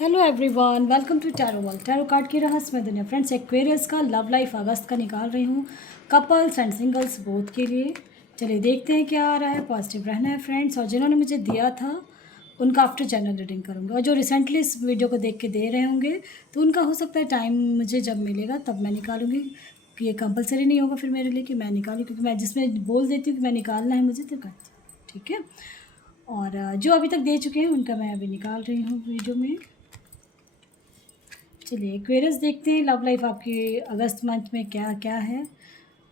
Hello everyone, welcome to tarot world. Tarot card की रहस्यमय दुनिया। फ्रेंड्स, एक्वेरियस का लव लाइफ अगस्त का निकाल रही हूँ, कपल्स एंड सिंगल्स बोथ के लिए। चलिए देखते हैं क्या आ रहा है। पॉजिटिव रहना है फ्रेंड्स। और जिन्होंने मुझे दिया था उनका आफ्टर जनरल रीडिंग करूँगी, और जो रिसेंटली इस वीडियो को देख के दे रहे होंगे तो उनका हो सकता है टाइम मुझे जब मिलेगा तब मैं निकालूंगी, कि ये कंपलसरी नहीं होगा फिर मेरे लिए कि मैं निकालूँ, क्योंकि मैं जिसमें बोल देती हूँ कि मैं निकालना है मुझे तो करती हूँ। ठीक है। और जो अभी तक दे चुके हैं उनका मैं अभी निकाल रही हूँ वीडियो में। चलिए एक्वेरियस देखते हैं लव लाइफ आपकी अगस्त मंथ में क्या क्या है।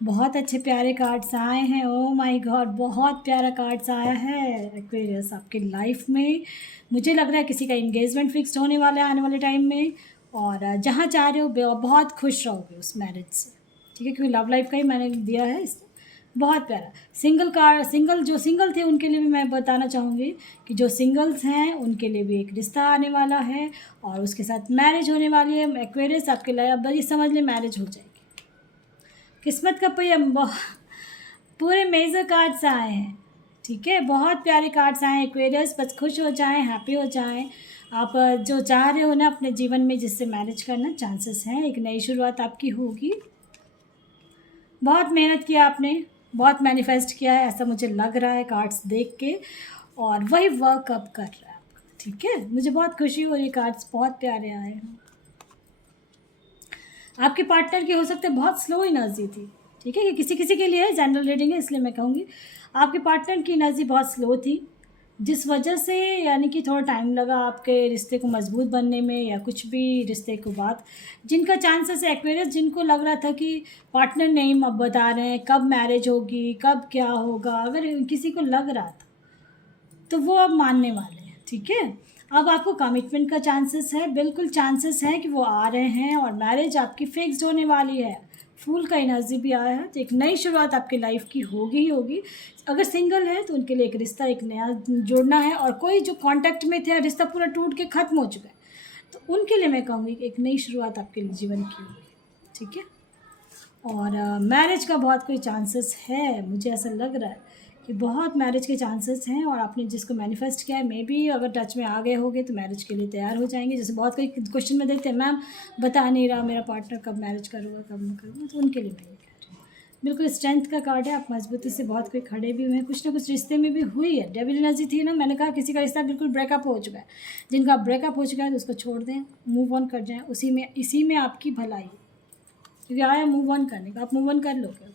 बहुत अच्छे प्यारे कार्ड्स आए हैं। ओ माय गॉड, बहुत प्यारा कार्ड्स आया है एक्वेरियस आपकी लाइफ में। मुझे लग रहा है किसी का इंगेजमेंट फिक्स्ड होने वाला है आने वाले टाइम में, और जहाँ चाह रहे हो बहुत खुश रहोगे उस मैरिज से। ठीक है, क्योंकि लव लाइफ का ही मैंने दिया है इस। बहुत प्यारा। सिंगल जो सिंगल थे उनके लिए भी मैं बताना चाहूँगी कि जो सिंगल्स हैं उनके लिए भी एक रिश्ता आने वाला है, और उसके साथ मैरिज होने वाली है। एक्वेरियस आपके लिए अब ये समझ लें मैरिज हो जाएगी। किस्मत का पूरे मेजर कार्ड्स आए हैं। ठीक है, बहुत प्यारे कार्ड्स आए हैं एक्वेरियस। बस खुश हो जाएं, हैप्पी हो जाएं। आप जो चाह रहे हो ना अपने जीवन में जिससे मैरिज करना, चांसेस हैं एक नई शुरुआत आपकी होगी। बहुत मेहनत किया आपने, बहुत मैनिफेस्ट किया है ऐसा मुझे लग रहा है कार्ड्स देख के, और वही वर्क अब कर रहा है आपका। ठीक है, मुझे बहुत खुशी हो रही, कार्ड्स बहुत प्यारे आए हैं। आपके पार्टनर की हो सकता है बहुत स्लो एनर्जी थी। ठीक है, ये किसी किसी के लिए है, जनरल रीडिंग है इसलिए मैं कहूँगी आपके पार्टनर की एनर्जी बहुत स्लो थी, जिस वजह से यानी कि थोड़ा टाइम लगा आपके रिश्ते को मजबूत बनने में, या कुछ भी रिश्ते को बात जिनका चांसेस है एक्वेरियस, जिनको लग रहा था कि पार्टनर नहीं अब बता रहे हैं कब मैरिज होगी कब क्या होगा, अगर किसी को लग रहा था तो वो अब मानने वाले हैं। ठीक है, अब आपको कमिटमेंट का चांसेस है, बिल्कुल चांसेस हैं कि वो आ रहे हैं, और मैरिज आपकी फिक्स्ड होने वाली है। फूल का एनर्जी भी आया है, तो एक नई शुरुआत आपकी लाइफ की होगी ही होगी। अगर सिंगल है तो उनके लिए एक रिश्ता एक नया जोड़ना है, और कोई जो कांटेक्ट में थे रिश्ता पूरा टूट के ख़त्म हो चुका है तो उनके लिए मैं कहूँगी कि एक नई शुरुआत आपके जीवन की होगी। ठीक है, और मैरिज का बहुत कोई चांसेस है, मुझे ऐसा लग रहा है कि बहुत मैरिज के चांसेस हैं, और आपने जिसको मैनिफेस्ट किया है मे बी अगर टच में आ गए होगे तो मैरिज के लिए तैयार हो जाएंगे। जैसे बहुत कोई क्वेश्चन में देते हैं मैम बता नहीं रहा मेरा पार्टनर कब मैरिज करूँगा कब नहीं करूँगा, तो उनके लिए मैं ये कह रही हूँ। बिल्कुल स्ट्रेंथ का कार्ड है, आप मजबूती से बहुत कोई खड़े भी हुए हैं, कुछ ना कुछ रिश्ते में भी हुई है। डेविल एनर्जी थी ना, मैंने कहा किसी का रिश्ता बिल्कुल ब्रेकअप हो चुका है। जिनका ब्रेकअप हो चुका है तो उसको छोड़ दें, मूव ऑन कर जाएँ, इसी में आपकी भलाई है, क्योंकि आया मूव ऑन करने का, आप मूव ऑन कर लोगे,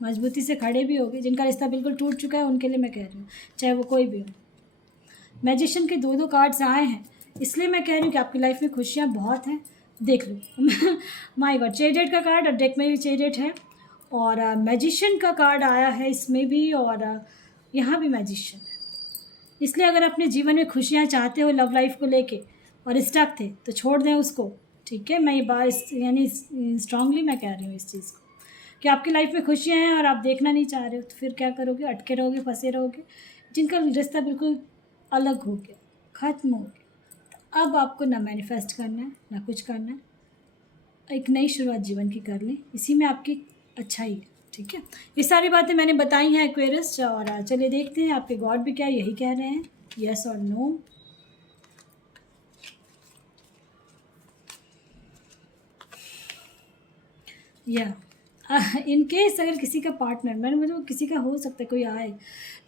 मजबूती से खड़े भी होगे। जिनका रिश्ता बिल्कुल टूट चुका है उनके लिए मैं कह रही हूँ, चाहे वो कोई भी हो। मैजिशियन के दो दो कार्ड्स आए हैं, इसलिए मैं कह रही हूँ कि आपकी लाइफ में खुशियाँ बहुत हैं। देख लो माय गॉड, चेडेट का कार्ड और डेक में भी चेडेट है, और मैजिशियन का कार्ड आया है इसमें भी, और यहाँ भी मैजिशियन है। इसलिए अगर अपने जीवन में खुशियाँ चाहते हो लव लाइफ को लेके और स्टक थे तो छोड़ दें उसको। ठीक है, मैं ये बात यानी स्ट्रांगली मैं कह रही हूँ इस चीज़ को, कि आपकी लाइफ में खुशियाँ हैं और आप देखना नहीं चाह रहे हो तो फिर क्या करोगे, अटके रहोगे, फंसे रहोगे। जिनका रिश्ता बिल्कुल अलग हो गया, ख़त्म हो गया, तो अब आपको ना मैनिफेस्ट करना है ना कुछ करना है, एक नई शुरुआत जीवन की कर लें, इसी में आपकी अच्छाई है। ठीक है, ये सारी बातें मैंने बताई हैं एक्वेरियस, और चलिए देखते हैं आपके गॉड भी क्या यही कह रहे हैं, यस और नो। या इन केस अगर किसी का पार्टनर मैंने मतलब किसी का हो सकता है कोई आए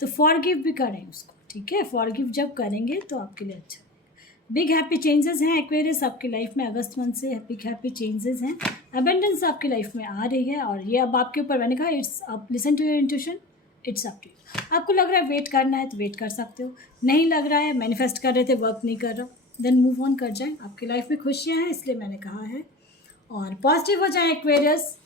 तो फॉरगिव भी करें उसको। ठीक है, फॉरगिव जब करेंगे तो आपके लिए अच्छा। बिग हैप्पी चेंजेस हैं एक्वेरियस आपकी लाइफ में, अगस्त मंथ से बिग हैप्पी चेंजेस हैं। अबेंडेंस आपकी लाइफ में आ रही है, और ये अब आपके ऊपर, मैंने कहा इट्स आप listen to your intuition, it's up to you. आपको लग रहा है वेट करना है तो वेट कर सकते हो, नहीं लग रहा है मैनिफेस्ट कर रहे थे वर्क नहीं कर रहा, देन मूव ऑन कर जाएं। आपकी लाइफ में खुशियाँ हैं इसलिए मैंने कहा है, और पॉजिटिव हो जाएं एक्वेरियस,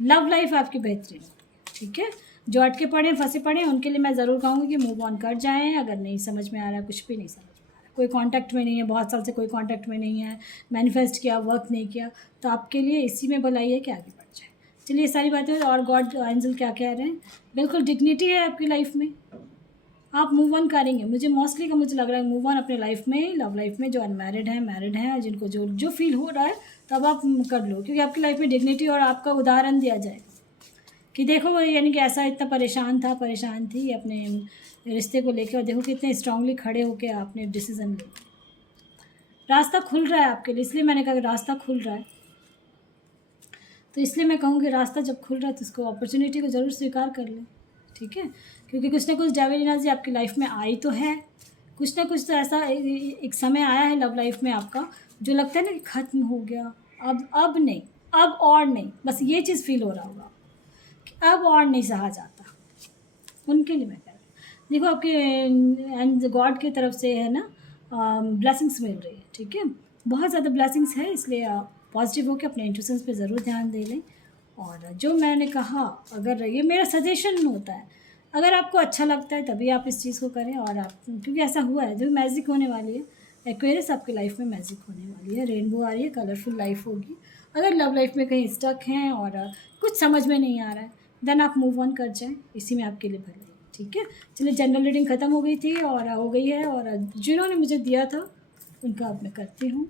लव लाइफ आपकी बेहतरीन। ठीक है, जो अटके पड़े फंसे पड़े हैं उनके लिए मैं ज़रूर कहूँगी कि मूव ऑन कर जाएं। अगर नहीं समझ में आ रहा, कुछ भी नहीं समझ में आ रहा, कोई कांटेक्ट में नहीं है, बहुत साल से कोई कांटेक्ट में नहीं है, मैनिफेस्ट किया वर्क नहीं किया, तो आपके लिए इसी में भलाई है कि आगे बढ़ जाए। चलिए ये सारी बातें, और गॉड एंजल क्या कह रहे हैं, बिल्कुल डिग्निटी है आपकी लाइफ में, आप मूव ऑन करेंगे। मुझे मोस्टली का मुझे लग रहा है मूव ऑन अपने लाइफ में, लव लाइफ में, जो अनमैरिड है मैरिड हैं, जिनको जो जो फील हो रहा है तब आप कर लो, क्योंकि आपकी लाइफ में डिग्निटी, और आपका उदाहरण दिया जाए कि देखो वो यानी कि ऐसा इतना परेशान थी अपने रिश्ते को लेकर, और देखो कितने स्ट्रांगली खड़े होकर आपने डिसीज़न लिया। रास्ता खुल रहा है आपके लिए, इसलिए मैंने कहा कि रास्ता खुल रहा है। तो इसलिए मैं कहूँगी रास्ता जब खुल रहा है तो उसको, अपॉर्चुनिटी को ज़रूर स्वीकार कर लें, ठीक है। क्योंकि कुछ ना कुछ डेविल एनर्जी आपकी लाइफ में आई तो है, कुछ ना कुछ तो ऐसा एक समय आया है लव लाइफ में आपका जो लगता है ना कि ख़त्म हो गया, अब नहीं, अब और नहीं, बस ये चीज़ फील हो रहा होगा कि अब और नहीं सहा जाता। उनके लिए मैं कह रही हूँ, देखो आपके एंड गॉड की तरफ से है ना ब्लेसिंग्स मिल रही है, ठीक है, बहुत ज़्यादा ब्लेसिंग्स है। इसलिए आप पॉजिटिव होकर अपने इंट्यूशंस पे ज़रूर ध्यान दे लें। और जो मैंने कहा, अगर ये मेरा सजेशन होता है, अगर आपको अच्छा लगता है तभी आप इस चीज़ को करें। और आप, क्योंकि ऐसा हुआ है, जो मैजिक होने वाली है, एक्वेरियस आपकी लाइफ में मैजिक होने वाली है, रेनबो आ रही है, कलरफुल लाइफ होगी। अगर लव लाइफ में कहीं स्टक हैं और कुछ समझ में नहीं आ रहा है, देन आप मूव ऑन कर जाएं, इसी में आपके लिए भलाई है, ठीक है। चलिए, जनरल रीडिंग ख़त्म हो गई थी और हो गई है, और जिन्होंने मुझे दिया था उनका अब मैं करती हूँ।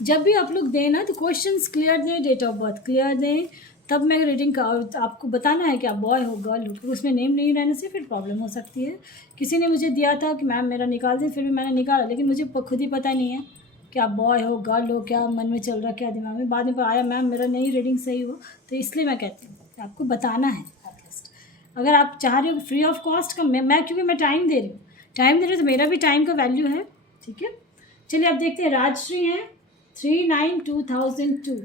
जब भी आप लोग दें ना तो क्वेश्चंस क्लियर दें, डेट ऑफ बर्थ क्लियर दें, तब मैं रीडिंग का, और आपको बताना है कि आप बॉय हो गर्ल हो, क्योंकि उसमें नेम नहीं रहने से फिर प्रॉब्लम हो सकती है। किसी ने मुझे दिया था कि मैम मेरा निकाल दें, फिर भी मैंने निकाला, लेकिन मुझे खुद ही पता नहीं है कि आप बॉय हो गर्ल हो, क्या मन में चल रहा, क्या दिमाग में। बाद में पर आया मैम मेरा नहीं रीडिंग सही हो, तो इसलिए मैं कहती हूँ कि आपको बताना है एटलीस्ट। अगर आप चाह रहे हो फ्री ऑफ कॉस्ट का, मैं क्योंकि मैं टाइम दे रही हूँ, तो मेरा भी टाइम का वैल्यू है, ठीक है। चलिए अब देखते हैं, राजश्री हैं 392002,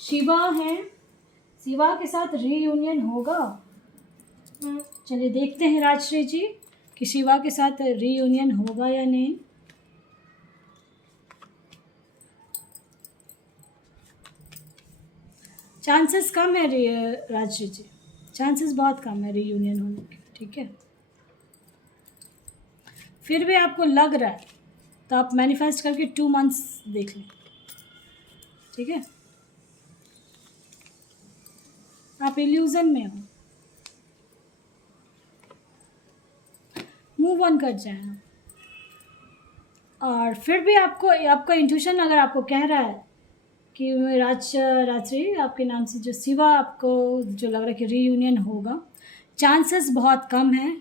शिवा है, शिवा के साथ रीयूनियन होगा। चलिए देखते हैं राजश्री जी कि शिवा के साथ रीयूनियन होगा या नहीं। चांसेस कम है राजश्री जी, चांसेस बहुत कम है रीयूनियन होने के, ठीक है। फिर भी आपको लग रहा है तो आप मैनिफेस्ट करके 2 मंथ्स देख लें, ठीक है। आप इल्यूजन में हो, मूव ऑन कर जाए। और फिर भी आपको, आपका इंट्यूशन अगर आपको कह रहा है कि राजश्री आपके नाम से जो शिवा, आपको जो लग रहा है कि रीयूनियन होगा, चांसेस बहुत कम हैं,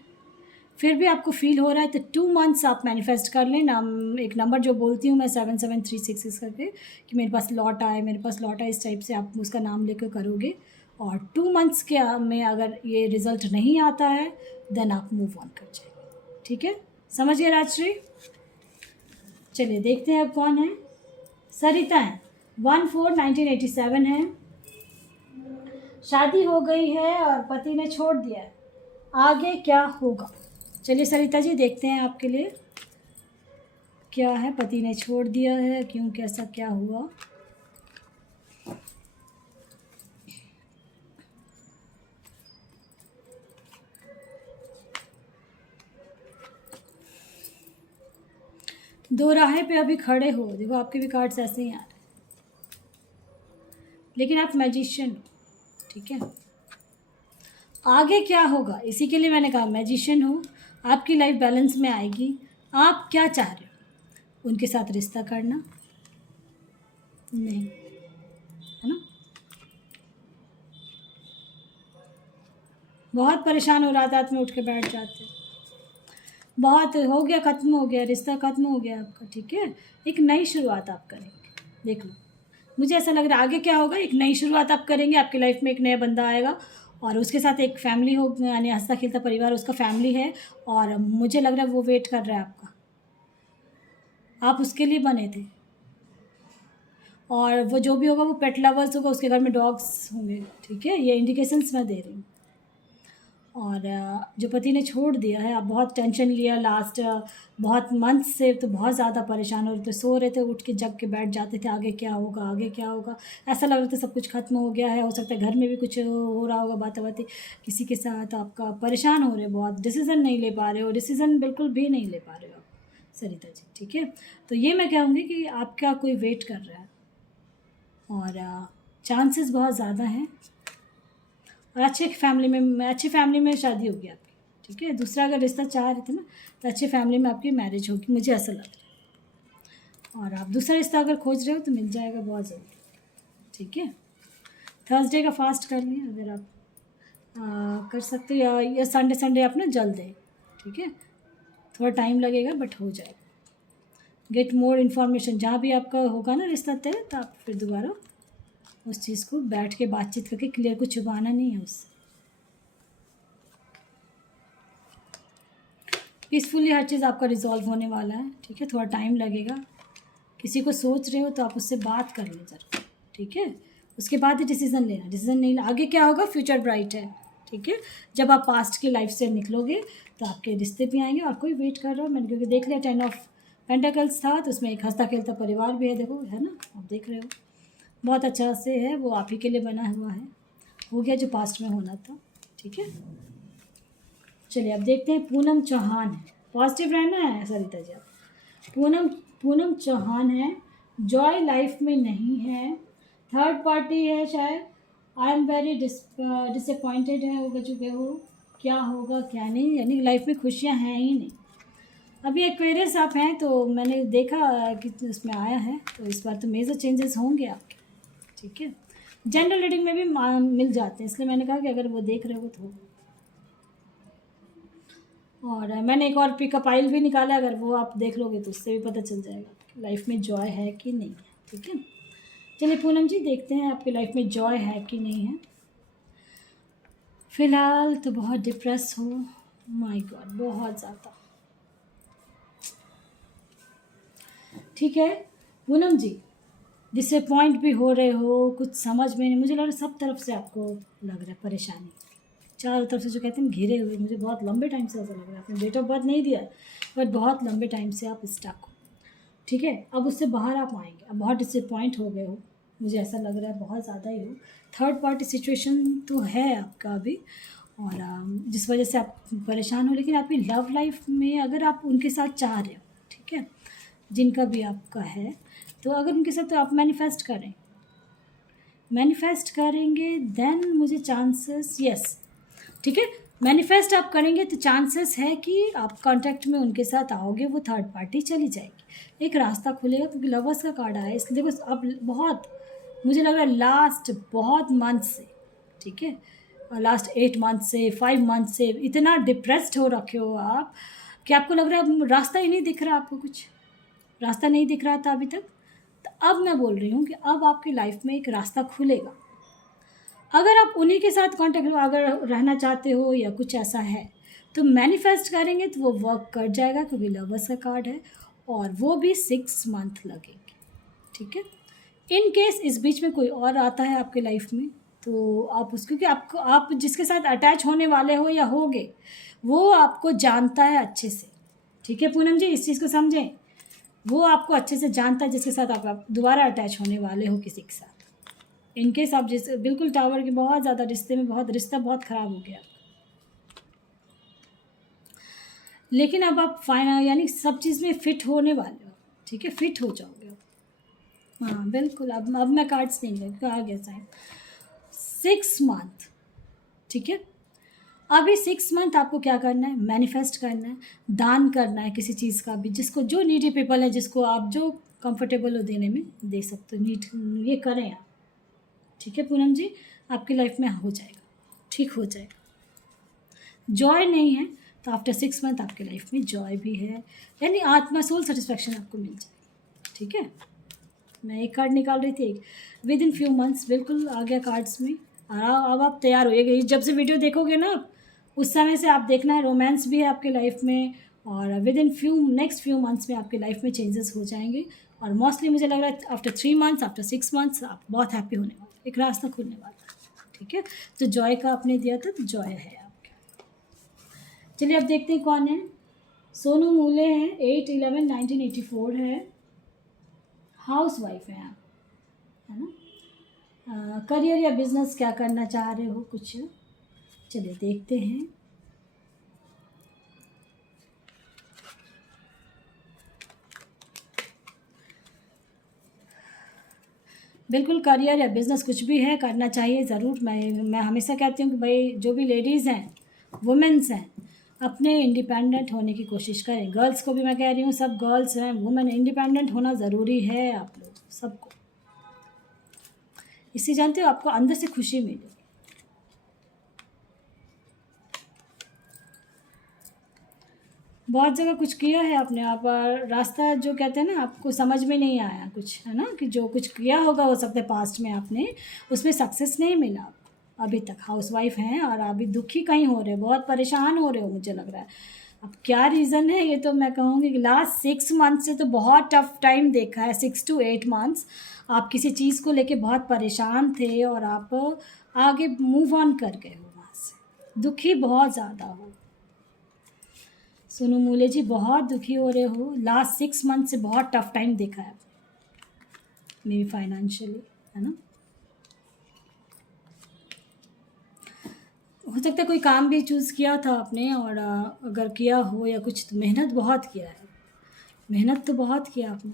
फिर भी आपको फील हो रहा है तो 2 मंथ्स आप मैनिफेस्ट कर लें। नाम एक नंबर जो बोलती हूँ मैं 77366 करके, कि मेरे पास लौट आए, मेरे पास लौट आए, इस टाइप से आप उसका नाम लेकर करोगे। और 2 मंथ्स के में अगर ये रिज़ल्ट नहीं आता है देन आप मूव ऑन कर जाएंगे, ठीक है। समझिए राजश्री। चलिए देखते हैं अब कौन है। सरिता है, 14/1987 है, शादी हो गई है और पति ने छोड़ दिया है, आगे क्या होगा। चलिए सरिता जी देखते हैं आपके लिए क्या है। पति ने छोड़ दिया है, क्यों, कैसा, क्या हुआ। दो राहें पे अभी खड़े हो, देखो आपके भी कार्ड्स ऐसे ही आ रहे हैं, लेकिन आप मैजिशियन हो, ठीक है। आगे क्या होगा, इसी के लिए मैंने कहा मैजिशियन हो, आपकी लाइफ बैलेंस में आएगी। आप क्या चाह रहे हो, उनके साथ रिश्ता करना, नहीं, है ना। बहुत परेशान हो, रात में उठ के बैठ जाते, बहुत हो गया, ख़त्म हो गया, रिश्ता ख़त्म हो गया आपका, ठीक है। एक नई शुरुआत आप करेंगे, देख लो, मुझे ऐसा लग रहा है आगे क्या होगा, एक नई शुरुआत आप करेंगे, आपकी लाइफ में एक नया बंदा आएगा और उसके साथ एक फैमिली हो, यानी हंसता खेलता परिवार, उसका फैमिली है, और मुझे लग रहा है वो वेट कर रहा है आपका, आप उसके लिए बने थे। और वो जो भी होगा वो पेट लवर्स होगा, उसके घर में डॉग्स होंगे, ठीक है, ये इंडिकेशंस मैं दे रही हूँ। और जो पति ने छोड़ दिया है, आप बहुत टेंशन लिया लास्ट बहुत मंथ से, तो बहुत ज़्यादा परेशान हो रहे थे, सो रहे थे, उठ के जग के बैठ जाते थे, आगे क्या होगा, आगे क्या होगा, ऐसा लग रहा था सब कुछ खत्म हो गया है। हो सकता है घर में भी कुछ हो रहा होगा, बातें बातें किसी के साथ, आपका परेशान हो रहे हो, बहुत डिसीज़न नहीं ले पा रहे हो, डिसीज़न बिल्कुल भी नहीं ले पा रहे हो आप सरिता जी, ठीक है। तो ये मैं कहूँगी कि आपका कोई वेट कर रहा है और चांसेस बहुत ज़्यादा हैं, और अच्छी फैमिली में शादी होगी आपकी, ठीक है। दूसरा अगर रिश्ता चाह रहे थे ना तो अच्छे फैमिली में आपकी मैरिज होगी, मुझे ऐसा लग रहा है। और आप दूसरा रिश्ता अगर खोज रहे हो तो मिल जाएगा बहुत जल्दी, ठीक है। थर्सडे का फास्ट कर लें, अगर आप कर सकते हो, या संडे संडे आप ना जल दें, ठीक है। थोड़ा टाइम लगेगा बट हो जाएगा। गेट मोर इन्फॉर्मेशन, जहाँ भी आपका होगा ना रिश्ता तय, तो आप फिर दोबारा उस चीज़ को बैठ के बातचीत करके क्लियर, को छुपाना नहीं है उससे। पीसफुली हर चीज़ आपका रिजॉल्व होने वाला है, ठीक है। थोड़ा टाइम लगेगा। किसी को सोच रहे हो तो आप उससे बात कर लें ज़रा, ठीक है। उसके बाद ही डिसीज़न लेना, डिसीज़न नहीं लेना। आगे क्या होगा, फ्यूचर ब्राइट है, ठीक है। जब आप पास्ट की लाइफ से निकलोगे तो आपके रिश्ते भी आएंगे। और कोई वेट कर रहा हो, मैंने क्योंकि देख लिया 10 ऑफ पेंटाकल्स था, तो उसमें एक हंसता खेलता परिवार भी है, देखो, है ना, आप देख रहे हो। बहुत अच्छा से है, वो आप ही के लिए बना हुआ है, हो गया जो पास्ट में होना था, ठीक है। चलिए अब देखते हैं। पूनम चौहान है, पॉजिटिव रहना है सरिता जी। आप पूनम चौहान है, जॉय लाइफ में नहीं है, थर्ड पार्टी है शायद। आई एम वेरी डिसअपॉइंटेड है, हो चुके हो, क्या होगा क्या नहीं, यानी लाइफ में खुशियाँ हैं ही नहीं। अभी एक्वेरियस आप हैं, तो मैंने देखा कि उसमें आया है, तो इस बार तो मेजर चेंजेस होंगे आपके, ठीक है। जनरल रीडिंग में भी मिल जाते हैं, इसलिए मैंने कहा कि अगर वो देख रहे हो तो। और मैंने एक और पिकअप आइल भी निकाला, अगर वो आप देख लोगे तो उससे भी पता चल जाएगा कि लाइफ में जॉय है कि नहीं है, ठीक है। चलिए पूनम जी, देखते हैं आपकी लाइफ में जॉय है कि नहीं है। फिलहाल तो बहुत डिप्रेस हो, माय गॉड, बहुत ज़्यादा, ठीक है। पूनम जी, डिसअपॉइंट भी हो रहे हो, कुछ समझ में नहीं, मुझे लग रहा है सब तरफ से आपको लग रहा है परेशानी, चारों तरफ से जो कहते हैं घिरे हुए। मुझे बहुत लंबे टाइम से ऐसा लग रहा है, आपने डेट ऑफ बर्थ नहीं दिया, बट बहुत लंबे टाइम से आप स्टक हो, ठीक है। अब उससे बाहर आप आएंगे। अब बहुत डिसअपॉइंट हो गए हो, मुझे ऐसा लग रहा है बहुत ज़्यादा ही हो। थर्ड पार्टी सिचुएशन तो है आपका अभी, और जिस वजह से आप परेशान हो। लेकिन आपकी लव लाइफ में अगर आप उनके साथ चाह रहे हो, ठीक है, जिनका भी आपका है, तो अगर उनके साथ, तो आप मैनिफेस्ट करें, मैनिफेस्ट करेंगे देन मुझे चांसेस, यस, ठीक है। मैनिफेस्ट आप करेंगे तो चांसेस है कि आप कांटेक्ट में उनके साथ आओगे, वो थर्ड पार्टी चली जाएगी, एक रास्ता खुलेगा, क्योंकि लवर्स का कार्ड आया है। इसलिए देखो, अब बहुत, मुझे लग रहा है लास्ट बहुत मंथ से, ठीक है, लास्ट 8 मंथ से, 5 मंथ से इतना डिप्रेस्ड हो रखे हो आप कि आपको लग रहा है रास्ता ही नहीं दिख रहा, आपको कुछ रास्ता नहीं दिख रहा था अभी तक। तो अब मैं बोल रही हूँ कि अब आपकी लाइफ में एक रास्ता खुलेगा। अगर आप उन्हीं के साथ कांटेक्ट अगर रहना चाहते हो या कुछ ऐसा है, तो मैनिफेस्ट करेंगे तो वो वर्क कर जाएगा, क्योंकि लवर्स का कार्ड है, और वो भी 6 मंथ लगेंगे, ठीक है। इन केस इस बीच में कोई और आता है आपके लाइफ में, तो आप उसको, क्योंकि आपको, आप जिसके साथ अटैच होने वाले हो या होगे, वो आपको जानता है अच्छे से, ठीक है पूनम जी, इस चीज़ को समझें। वो आपको अच्छे से जानता है जिसके साथ आप दोबारा अटैच होने वाले हो किसी के साथ। इनकेस आप जिस बिल्कुल टावर के बहुत ज़्यादा रिश्ते में, बहुत रिश्ता बहुत ख़राब हो गया, लेकिन अब आप फाइनल यानी सब चीज़ में फिट होने वाले हो, ठीक है, फिट हो जाओगे आप। हाँ बिल्कुल, अब मैं कार्ड्स नहीं लेंगे, आ गया साइन। 6 मंथ, ठीक है। अभी 6 मंथ आपको क्या करना है, मैनिफेस्ट करना है, दान करना है किसी चीज़ का भी, जिसको, जो नीडी पीपल है, जिसको आप जो कंफर्टेबल हो देने में दे सकते हो, नीड, ये करें आप, ठीक है पूनम जी। आपकी लाइफ में हो जाएगा, ठीक हो जाएगा। जॉय नहीं है तो आफ्टर 6 मंथ आपकी लाइफ में जॉय भी है, यानी आत्मा, सोल सेटिस्फैक्शन आपको मिल जाएगी, ठीक है। मैं एक कार्ड निकाल रही थी, विद इन फ्यू मंथ्स, बिल्कुल आ गया कार्ड्स में। अब आप तैयार होइएगा, जब से वीडियो देखोगे ना आप, उस समय से आप देखना है, रोमांस भी है आपके लाइफ में, और with in next few months में आपकी लाइफ में चेंजेस हो जाएंगे। और मोस्टली मुझे लग रहा है आफ्टर 3 मंथ्स, आफ्टर 6 मंथ्स आप बहुत हैप्पी होने वाले, एक रास्ता खुलने वाला है, ठीक है। तो जॉय का आपने दिया था, तो जॉय है आपके। चलिए अब देखते हैं कौन है। सोनू मूले हैं, 8/11/1984 है, हाउस वाइफ हैं आप, है ना। करियर या बिजनेस क्या करना चाह रहे हो कुछ, चलिए देखते हैं। बिल्कुल करियर या बिज़नेस कुछ भी है, करना चाहिए ज़रूर। मैं हमेशा कहती हूँ कि भाई जो भी लेडीज़ हैं, वुमेन्स हैं, अपने इंडिपेंडेंट होने की कोशिश करें। गर्ल्स को भी मैं कह रही हूँ, सब गर्ल्स हैं, वुमेन, इंडिपेंडेंट होना ज़रूरी है आप लोग सबको। इससे जानते हो आपको अंदर से खुशी मिलेगी, बहुत जगह कुछ किया है आपने, आप रास्ता जो कहते हैं ना, आपको समझ में नहीं आया कुछ, है ना, कि जो कुछ किया होगा हो सकता है पास्ट में आपने, उसमें सक्सेस नहीं मिला आपको अभी तक। हाउसवाइफ हैं और अभी दुखी कहीं हो रहे हो, बहुत परेशान हो रहे हो मुझे लग रहा है। अब क्या रीज़न है ये तो मैं कहूँगी कि लास्ट 6 मंथ से तो बहुत टफ टाइम देखा है, 6 to 8 मंथ्स आप किसी चीज़ को लेके बहुत परेशान थे और आप आगे मूव ऑन कर गए हो वहाँ से, दुखी बहुत ज़्यादा हो। सोनू मूले जी बहुत दुखी हो रहे हो, लास्ट 6 मंथ से बहुत टफ टाइम देखा है मे बी फाइनेंशियली, है ना। हो सकता है कोई काम भी चूज़ किया था आपने, और अगर किया हो या कुछ, तो मेहनत बहुत किया है, मेहनत तो बहुत किया आपने,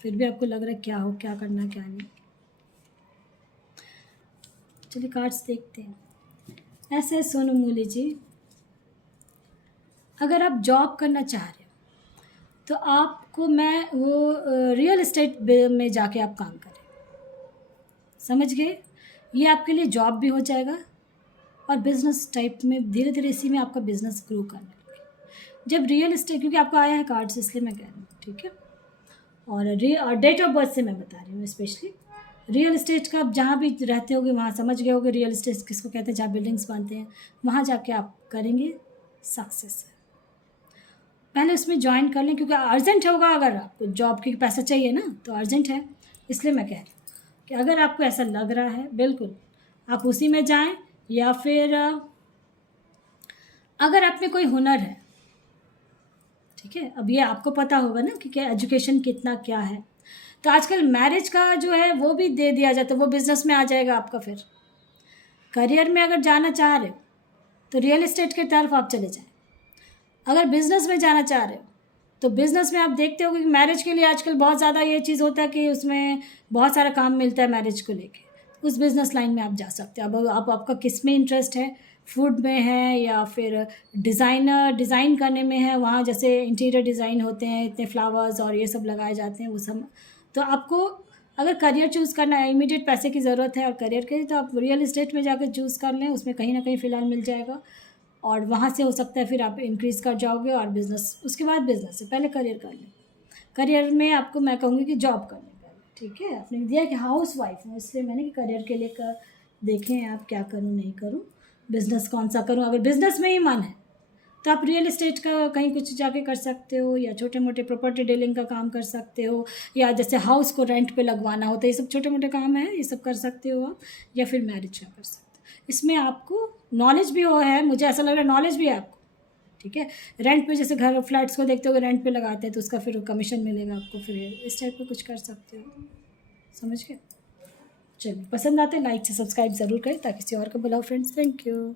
फिर भी आपको लग रहा है क्या हो, क्या करना क्या नहीं। चलिए कार्ड्स देखते हैं। ऐसे है सोनू मूले जी, अगर आप जॉब करना चाह रहे हो तो आपको मैं वो रियल एस्टेट में जाके आप काम करें, समझ गए। ये आपके लिए जॉब भी हो जाएगा और बिज़नेस टाइप में धीरे धीरे इसी में आपका बिज़नेस ग्रो करने लगे। जब रियल एस्टेट, क्योंकि आपका आया है कार्ड्स इसलिए मैं कह रही हूँ, ठीक है। और डेट ऑफ बर्थ से मैं बता रही हूँ, स्पेशली रियल एस्टेट का आप जहाँ भी रहते होगे वहाँ समझ गए होगे रियल एस्टेट किसको कहते हैं, जहाँ बिल्डिंग्स बनते हैं वहाँ जाके आप करेंगे, सक्सेस है। पहले उसमें ज्वाइन कर लें, क्योंकि अर्जेंट होगा, अगर आपको जॉब की पैसा चाहिए ना तो अर्जेंट है, इसलिए मैं कह रही हूँ कि अगर आपको ऐसा लग रहा है बिल्कुल आप उसी में जाएं, या फिर अगर आप में कोई हुनर है, ठीक है। अब ये आपको पता होगा ना कि क्या एजुकेशन कितना क्या है, तो आजकल मैरिज का जो है वो भी दे दिया जाता है, वो बिज़नेस में आ जाएगा आपका। फिर करियर में अगर जाना चाह रहे हो तो रियल एस्टेट की तरफ आप चले जाएं। अगर बिज़नेस में जाना चाह रहे हो तो बिज़नेस में आप देखते हो कि मैरिज के लिए आजकल बहुत ज़्यादा ये चीज़ होता है कि उसमें बहुत सारा काम मिलता है मैरिज को लेके, उस बिज़नेस लाइन में आप जा सकते हो। अब आप आपका किस में इंटरेस्ट है, फूड में है या फिर डिज़ाइन करने में है, वहाँ जैसे इंटीरियर डिज़ाइन होते हैं, इतने फ्लावर्स और ये सब लगाए जाते हैं वो सब। तो आपको अगर करियर चूज़ करना है, इमीडिएट पैसे की ज़रूरत है और करियर के लिए, तो आप रियल इस्टेट में जाकर चूज़ कर लें, उसमें कहीं ना कहीं फ़िलहाल मिल जाएगा और वहाँ से हो सकता है फिर आप इंक्रीज़ कर जाओगे। और बिज़नेस उसके बाद, बिज़नेस से पहले करियर कर लें। करियर में आपको मैं कहूँगी कि जॉब कर लें पहले, ठीक है। आपने दिया कि हाउस वाइफ हूँ, इसलिए मैंने कि करियर के लिए देखें आप क्या करूँ नहीं करूँ, बिज़नेस कौन सा करूँ। अगर बिज़नेस में ही मन है तो आप रियल एस्टेट का कहीं कुछ जाके कर सकते हो, या छोटे मोटे प्रॉपर्टी डीलिंग का काम कर सकते हो, या जैसे हाउस को रेंट पे लगवाना होता है, ये सब छोटे मोटे काम है, ये सब कर सकते हो आप। या फिर मैरिज का कर सकते हो, इसमें आपको नॉलेज भी हो है, मुझे ऐसा लग रहा है नॉलेज भी है आपको, ठीक है। रेंट पे जैसे घर फ्लैट्स को देखते हो रेंट पे लगाते हैं तो उसका फिर कमीशन मिलेगा आपको, फिर इस टाइप का कुछ कर सकते हो, समझ गए। चलिए, पसंद आते हैं लाइक से सब्सक्राइब ज़रूर करें ताकि किसी और को बुलाओ फ्रेंड्स। Thank you.